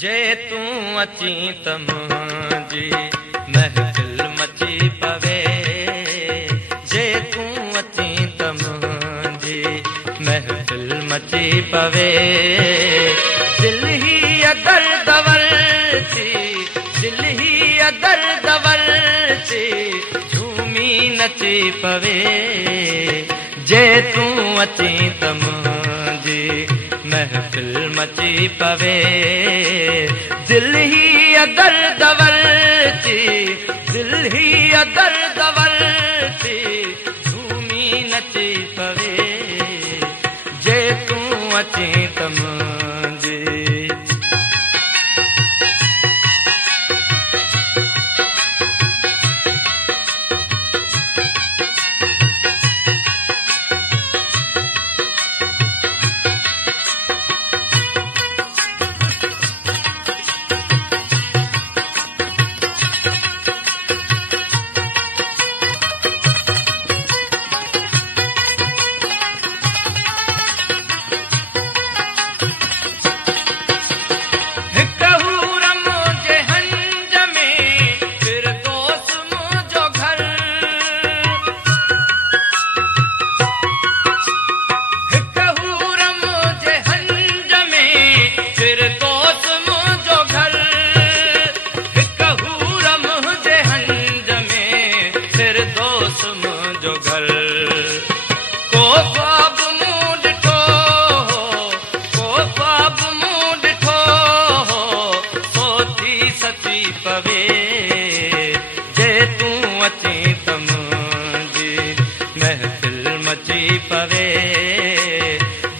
जे तू अची त मुंहिंजी महफ़िल मची पवे, जे तू अची त मुंहिंजी महफ़िल मची पवे। दिल ही अगर दवर थी, दिल ही अगर दवर थी, झूमी नची पवे। जे तू अची त मुंहिंजी महफ़िल मची पवे। दिल ही अगर दवर थी, दिल ही अगर दवर थी, झूमी नची पवे। जे तू अची त मुंहिंजी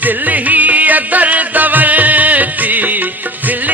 दिल ही अदर दवल थी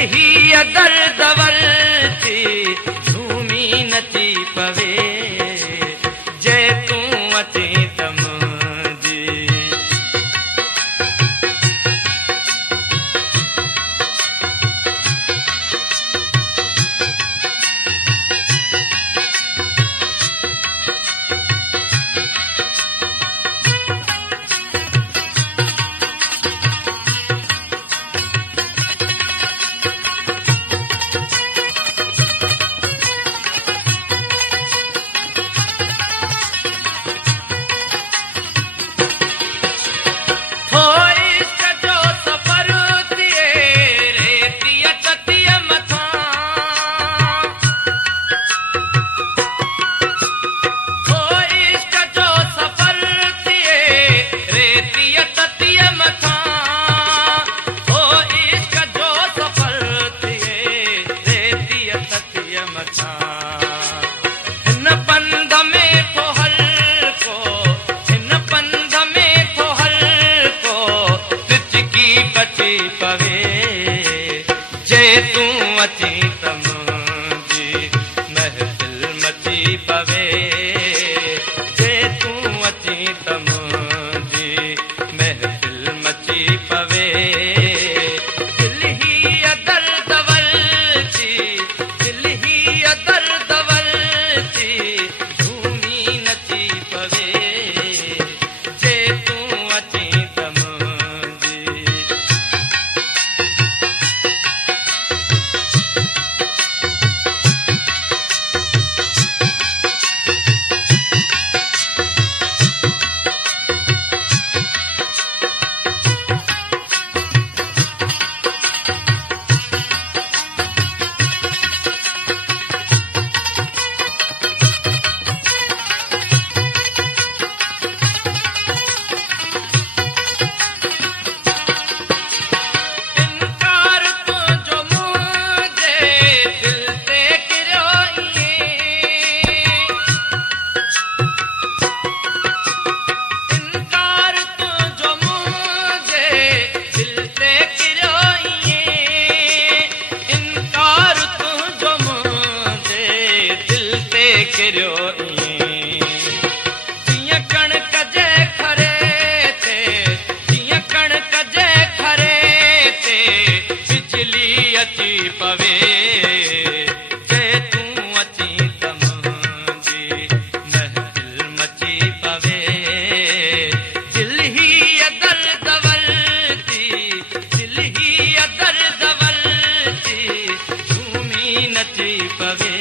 नची पवे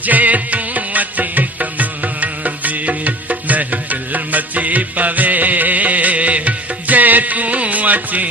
जे तूं अची त मुंहिंजी। महफिल मची पवे जे तूं अची